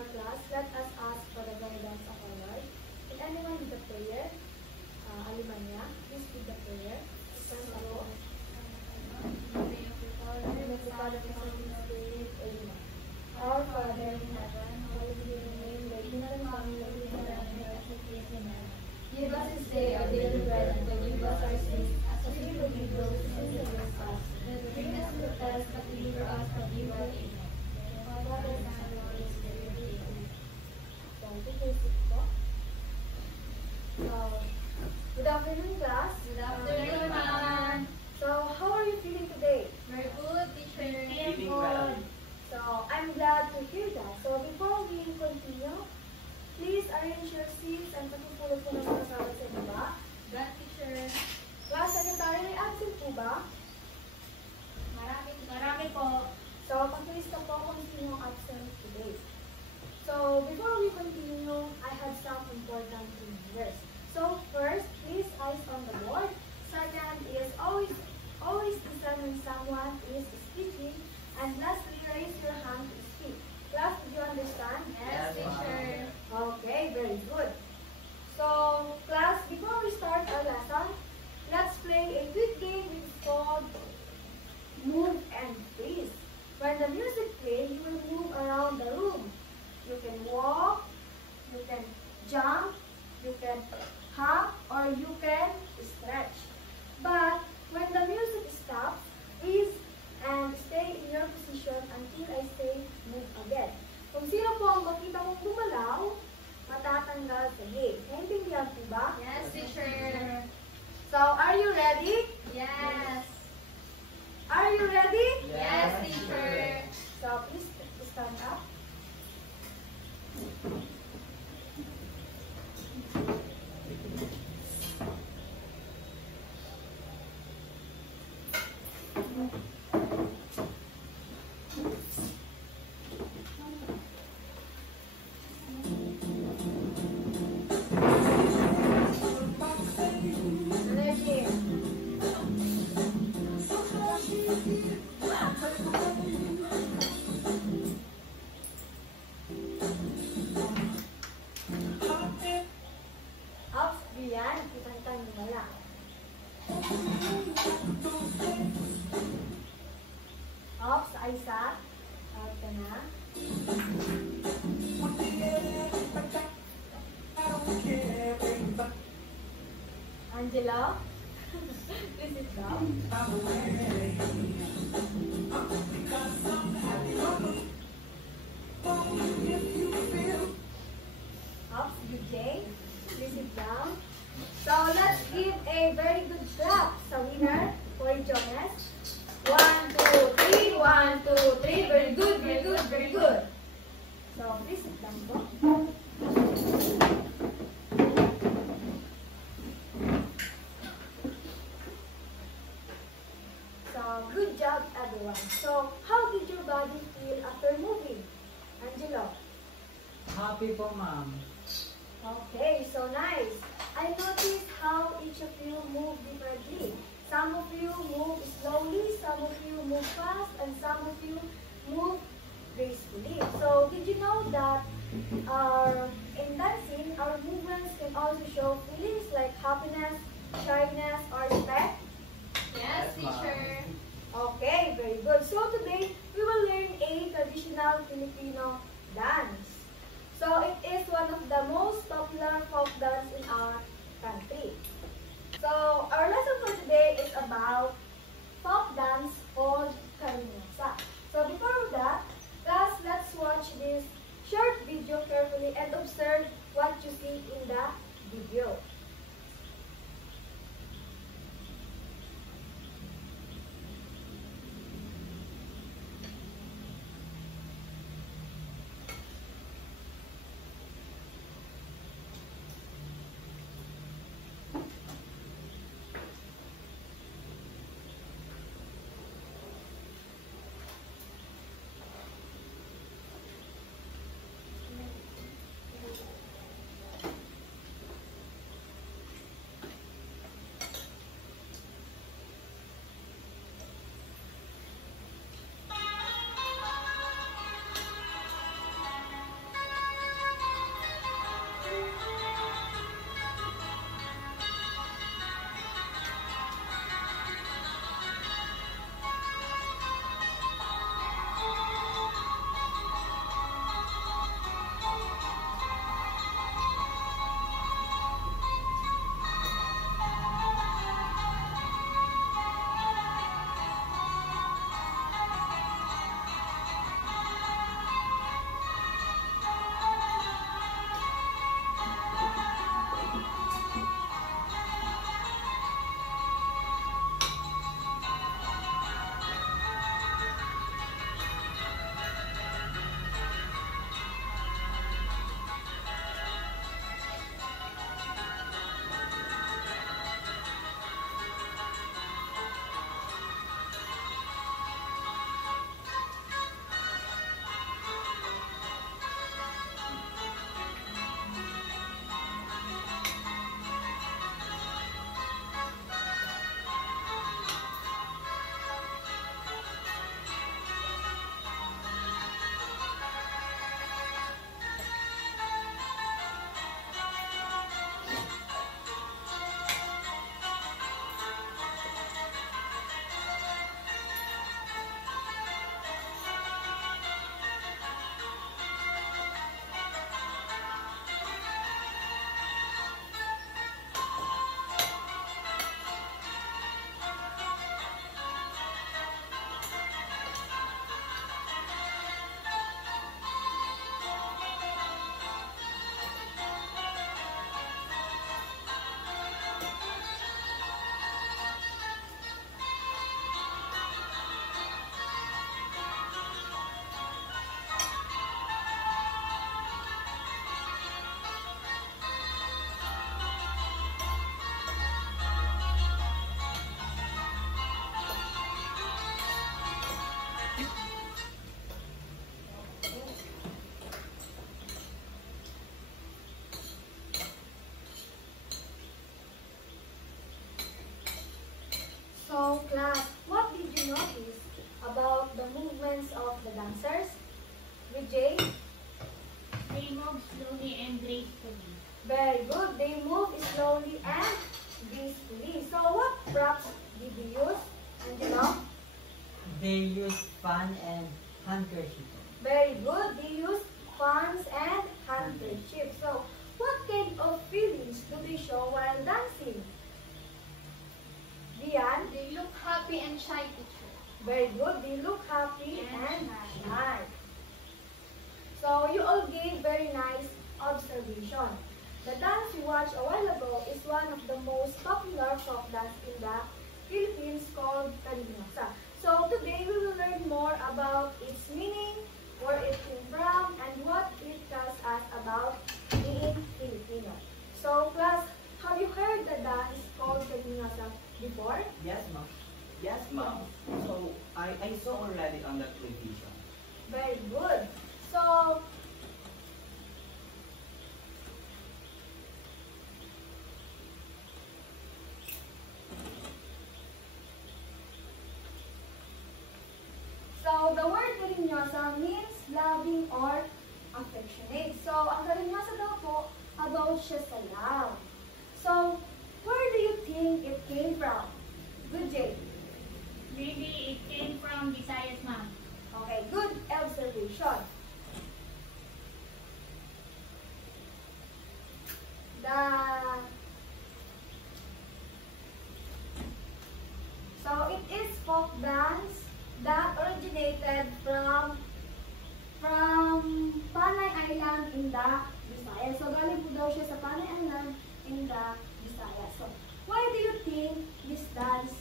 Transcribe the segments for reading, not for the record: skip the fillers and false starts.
our class, let us ask for the guidance of our Lord. Can anyone lead the prayer? Alimanya, please lead the prayer. Stand up. Our Father in heaven, hallowed be your name. Thy kingdom come, thy will be done on earth as it is in heaven. Give us this day our daily bread, and forgive us our sins, as we forgive those who sin against us. And bring us to the test, but deliver us from evil. Amen. Father, and Son, and Holy Spirit. Amen. Good afternoon, class. Good afternoon, ma'am. So, how are you feeling today? Very good, teacher. Feeling well. So, I'm glad to hear that. So, before we continue, please arrange your seats and patutulog po ng mga kasama sa iba. Good, teacher. Class secretary, may absent po ba? Marami po. So, pag-lista po kung sino ang absent today. So, before we continue, I have some important reminders. So, first, please eyes on the board. Second is always listen when someone is speaking. And lastly, raise your hand to speak. Class, did you understand? Yes, teacher. Okay, very good. So, class, before we start our lesson, let's play a quick game which is called Move and Freeze. When the music plays, you will move around the room. You can walk, you can jump, you can hop, or you can stretch. But when the music stops, freeze and stay in your position until I say move again. Kung sino po ang makita mong gumalaw, matatanggal sa game. Naintindihan po ba? Yes, teacher. So, are you ready? Yes. Are you ready? Yes, teacher. So, please stand up. Ops, Aisa. Out ka na. Angela. This is down. Ops, DJ. This is down. So let's give a very good clap sa winner for Jonas. 1, 2, 3, 1, 2, 3. Very good, very good, very good. So please sit down po. So good job everyone. So how did your body feel after moving? Angelo? Happy po, ma'am. Okay, so nice. I noticed how each of you move differently. Some of you move slowly, some of you move fast, and some of you move gracefully. So, did you know that in dancing, our movements can also show feelings like happiness, shyness, or respect? Yes, teacher. Okay, very good. So, today, we will learn a traditional Filipino dance. So, it is one of the most popular folk dance in our country. So, our lesson for today is about folk dance called Karinasa. So, before that, class, let's watch this short video carefully and observe what you see in the video. BJ? They move slowly and gracefully. Very good. They move slowly and gracefully. So what props did they use? Angelo? They use fan and handkerchief. Very good. They use fans and handkerchiefs. So what kind of feelings do they show while dancing? Dian? They look happy and shy, teacher. Very good. They look happy And and shy. shy. So you all gave very nice observation. The dance we watched a while ago is one of the most popular folk dance in the Philippines called Cariñosa. So today we will learn more about its meaning, where it came from, and what it tells us about being Filipino. So class, have you heard the dance called Cariñosa before? Yes, ma'am. Yes, ma'am. So I saw already on the television. Very good. So, the word cariñosa means loving or affectionate. So, ang cariñosa daw po, about siya sa love. So, where do you think it came from? Good, Jay. Maybe it came from Visayas, ma'am. Okay, good observation. So it is folk dance that originated from Panay Island in the Visayas. So galing po daw siya sa Panay Island in the Visayas. So why do you think this dance,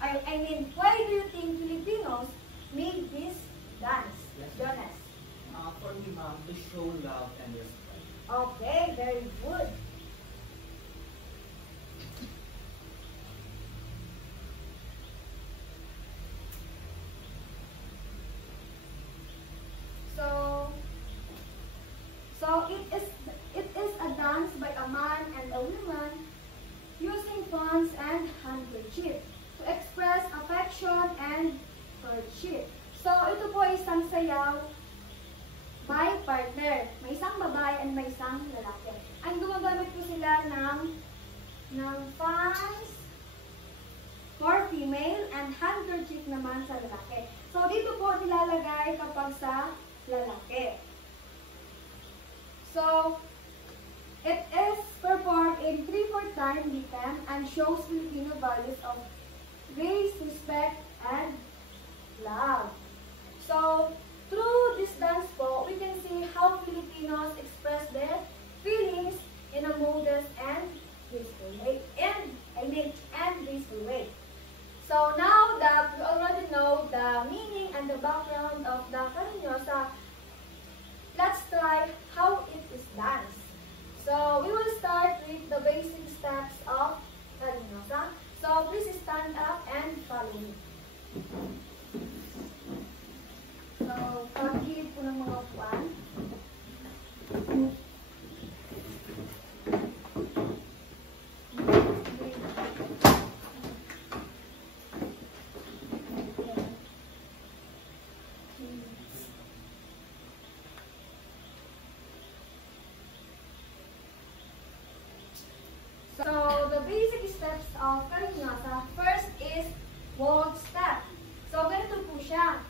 why do you think Filipinos made this dance? Yes. Jonas. For me, ma'am, to show love and respect. Okay, very good. So it is a dance by a man and a woman using fans and handkerchief to express affection and courtship. So ito po ay isang sayaw by partner. May isang babae and may isang lalaki. Ang gumagamit po sila ng fans for female and handkerchief naman sa lalaki. So dito po nilalagay kapag sa lalaki. So it is performed in 3/4 time rhythm and shows Filipino values of grace, respect, and love. So through this dance po, we can see how Filipinos express their feelings in a modest and graceful way. And graceful way. So now that we already know the meaning and the background of the Cariñosa, let's try how it is danced. So we will start with the basic steps of Cariñosa. So please stand up and follow me. So, pagkilid po ng mga upuan. So, the basic steps of Cariñosa, first is waltz step. So, ganito po siya.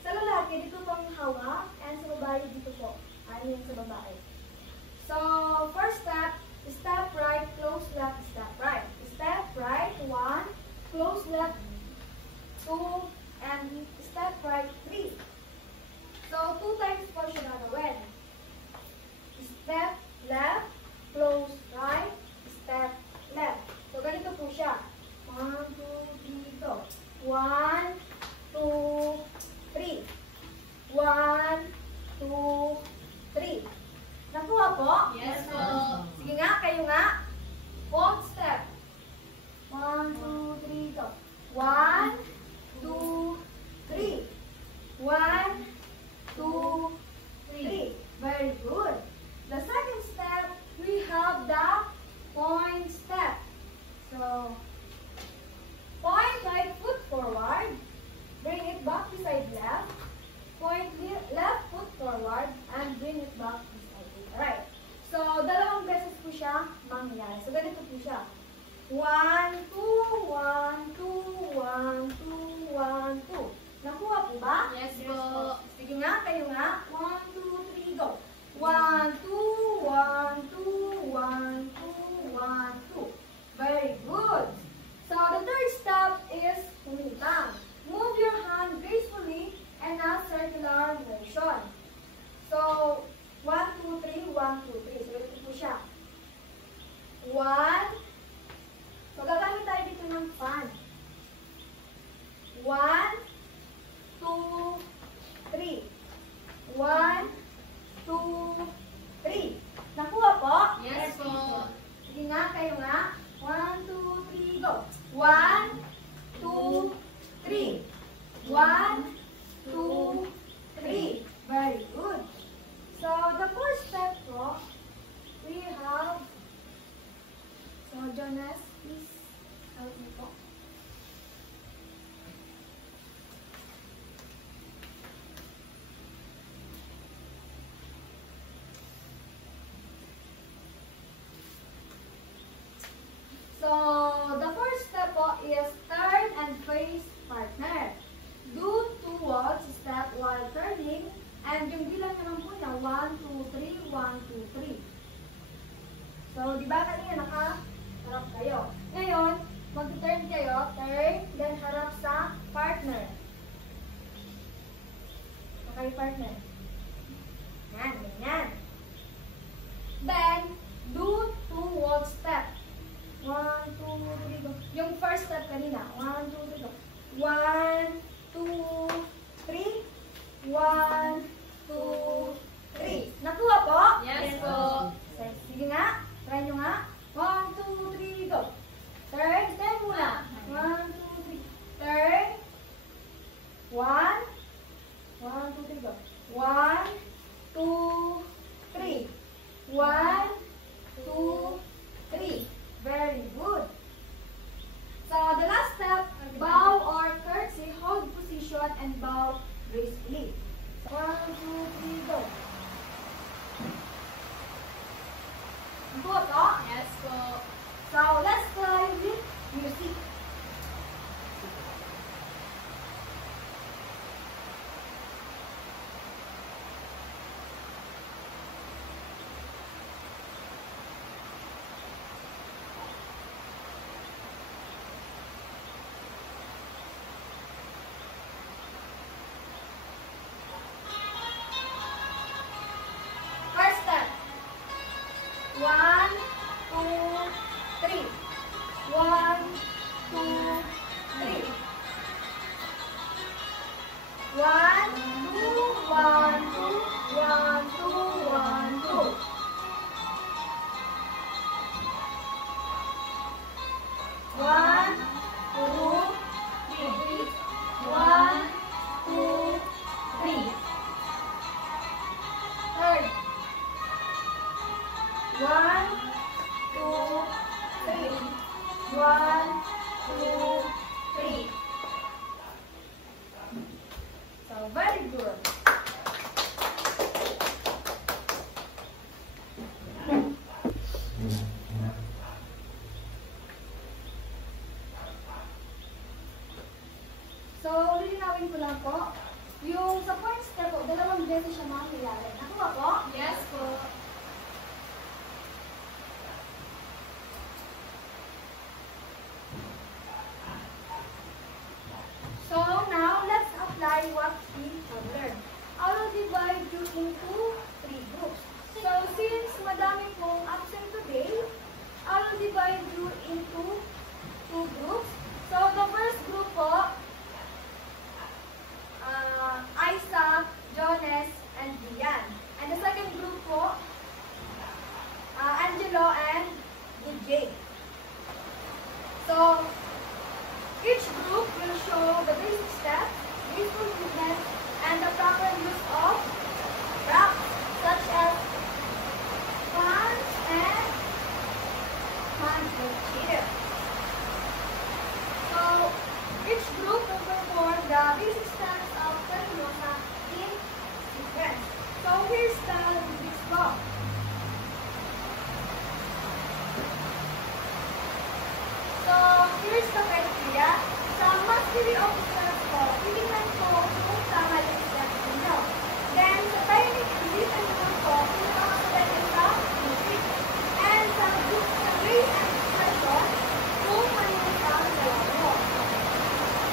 Sa lalaki, dito po yung hawak, and sa babae, dito po. Sa babae. So, first step, step right, close left, step right. Step right, 1, close left, 2, and step right, 3. So, 2 times po siya gagawin. Step left, close right, step left. So, ganito po siya. 1, 2, 3, go. 1, 2, 3. 1, 2, 3. Nakuha po? Yes, po. Sige nga, kayo nga. Fourth step. 1, 2, 3, go. 1, 2, 3. 1, 2, 3. Very good. The second step, we have the point step. So, point right foot forward. Bring it back beside left. 1, 2, 1, 2, 1, 2, 1, 2. Nakuha po ba? Yes po. Sige nga, kayo nga. 1, 2, 3, go. 1, 2, 1, 2, 1, 2, 1, 2. Very good. So the third step is humilitang. Move your hand gracefully and a circular motion. So 1, 2, 3, 1, 2, 3. So ito po siya. 1. So gagamit tayo dito ng fan. 1, 2, 3. 1, 2, 3. Nakuha po? Yes po. Sige nga, kayo nga. 1, 2, 3, go. 1, 2, 3. 1, 2, 3. Very good. So, the first step po, we have, so Jonas, please help me po. So, the first step po is turn and face partner. Do 2 walks step while turning. And yung bilang naman po niya, 1, 2, 3, 1, 2, 3. So, di ba kanina nakaharap kayo? Ngayon, mag-turn kayo, turn, then harap sa partner. Okay, partner. Yan, ganyan. Then, do 2 walk step. 1, 2, 3, go. Yung first step kanina. 1, 2, 3, go. 1, 2, 3. 1, 2, 3. Nakuha po? Yes po. Sige nga. Try nyo nga. 1, 2, 3, go. Turn. Turn muna. 1, 2, 3. Turn. 1. 1, 2, 3, go. 1, 2, 3. 1, 2, 3. Very good. So, the last step, bow or curtsy, hold position and bow gracefully. 1, 2, 3, go. Good, oh? Yes po. So, let's try with music. First step. 1, 2, 3. 1, 2, 3. 1, 2, 1, 2, 1, 2, 1, 2. 1, 2, 3. 1, 2, 3. Third. 1, 2, 3. 1, 2, 3. So, very good. So, lilinawin ko lang po. Yung sa first step po, 2 beses siya mangyayari. Nakuha po? Yes po. So now let's apply what we have learned. I will divide you into 3 groups. So since madami pong absent today, I will divide you into 2 groups. So the first group po, Isaac, Jonas, and Dian. And the second group po, Angelo and DJ. So each group will show the basic steps, graceful movement, and the proper use of props such as fans and handkerchief. So each group will perform the basic steps of Serenosa in sequence. So here's the rubrics book. 1, TV officer po, tinitan po kung tama yung steps ninyo. Then, sa timing and listen naman po, pinakakasalan yung sa music. And sa grade and expression, kung ano yung tama na lang mo.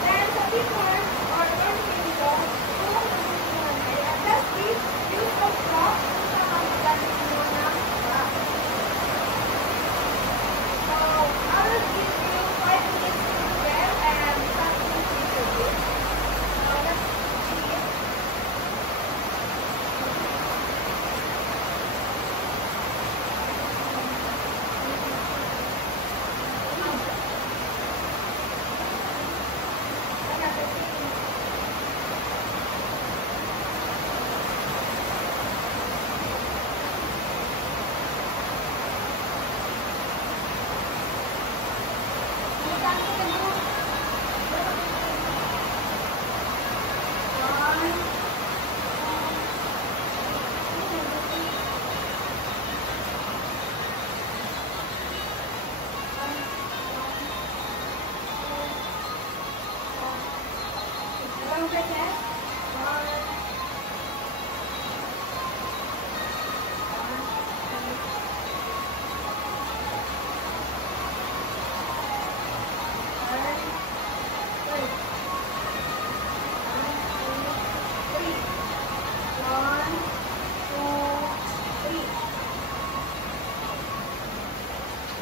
Then, sa teamwork or organization, kung ano yung tama na. And lastly, use of prop kung tama yung gamit mo ng prop. So, I will give you 5 minutes to prepare and practice with your kids. Let's begin.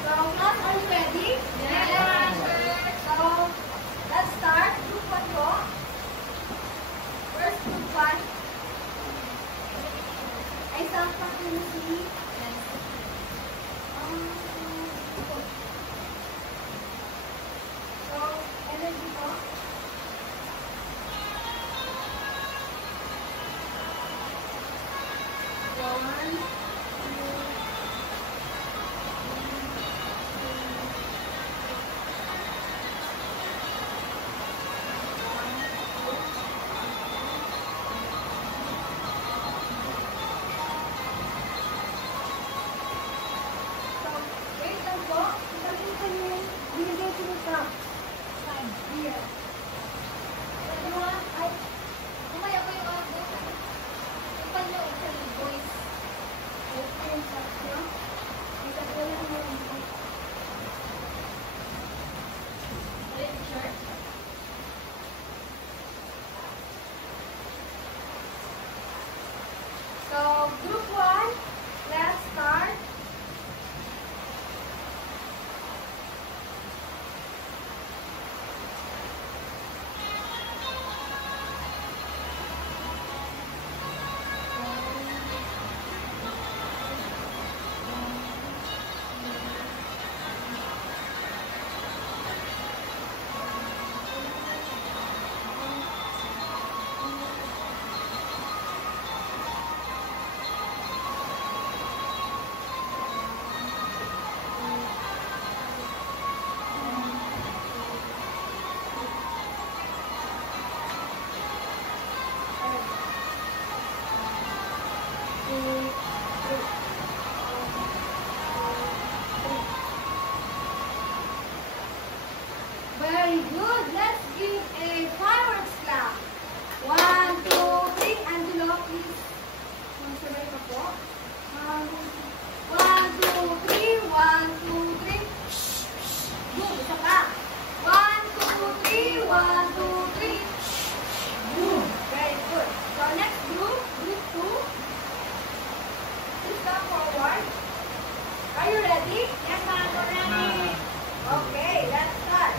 So, class, are you ready? Yes. So, let's start. Group 1 po. First, group 1. Ay, sound continuously. So, energy po. So, 1, 2, So, wait lang po. Ipakita niyo yung binigay ko ng prompt. Here. Ay, Kumaya ko yung ako. Kapal na ako sa voice. okay yung prompt niyo. Itatuloy mo yung prompt. Sure. So, group 1, let's start. Very good. Let's give a fireworks clap. 1, 2, 3. Angelo, please. Sabay ka po. 1, 2, 3. 1, 2, 3. Boom. Isa pa. 1, 2, 3. 1, 2, 3. Boom. Very good. So next group, group 2. Please come forward. Are you ready? Yes, ma'am. Already. Okay, let's start.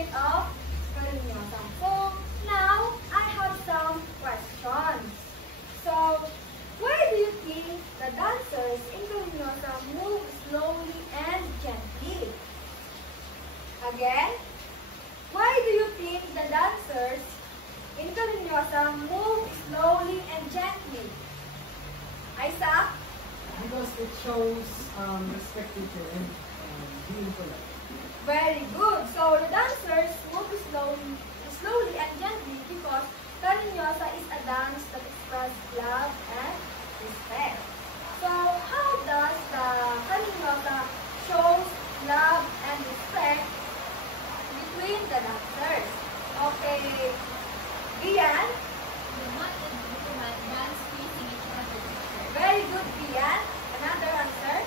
bit of Cariñosa. So now I have some questions. So why do you think the dancers in Cariñosa move slowly and gently? Again, why do you think the dancers in Cariñosa move slowly and gently? Isaac? Because it shows respect to each other and being polite. Very good. So the dancers move slowly and gently because Cariñosa is a dance that expresses love and respect. So how does the Cariñosa show love and respect between the dancers? Okay, Ian. The man and woman dance facing each other. Very good, Ian. Another answer.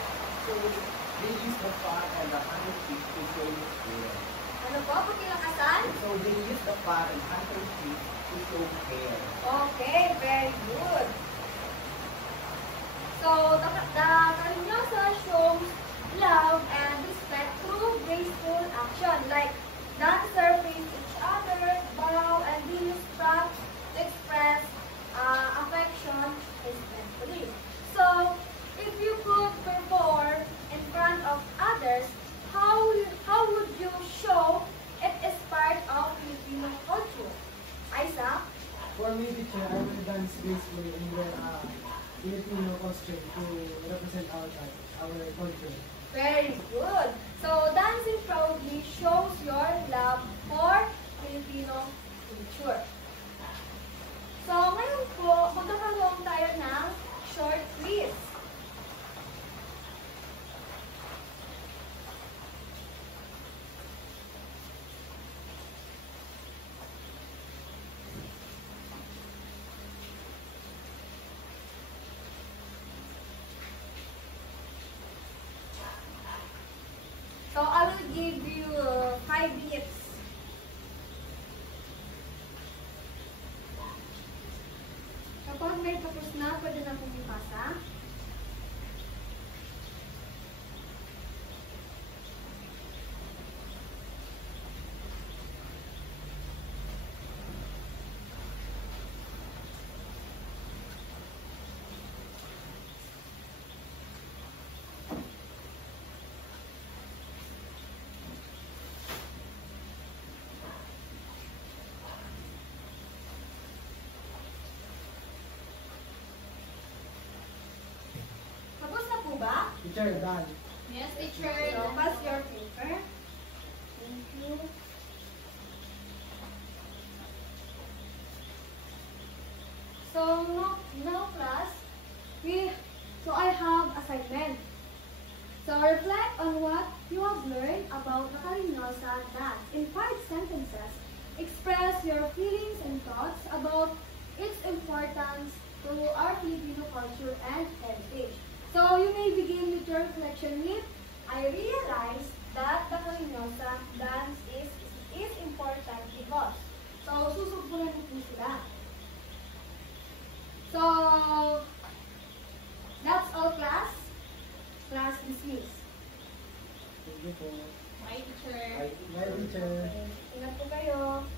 So they use the pot and the 100 feet to show care. Ano po? Pakilakasan? So they use the pot and 100 feet to show care. Okay, very good. So the Cariñosa shows love and respect through graceful action like dancer face each other, bow, and they use props to express affection respectfully. So if you could perform in front of others, how would you show it is part of Filipino culture? Isa? For me, teacher, I will dance gracefully in the Filipino costume to represent our culture. Very good. So dancing proudly shows your love for Filipino culture. So ngayon po, magkakaroon tayo ng short quiz. So I will give you 5 minutes. Kapag may tapos na, pwede na pong ipasa. Tapos na po ba? Teacher, done. Yes, teacher. So, pass your paper. Thank you. So, now class, I have assignment. So, reflect on what you have learned about the Cariñosa dance. In 5 sentences, express your feelings and thoughts about its importance to our Filipino culture and heritage. So, you may begin with your reflection with, I realize that the Cariñosa dance is important because. So, susubukan mo po sila. So, that's all class. Class dismissed. Thank you po. My teacher. Bye, teacher. Ingat po kayo.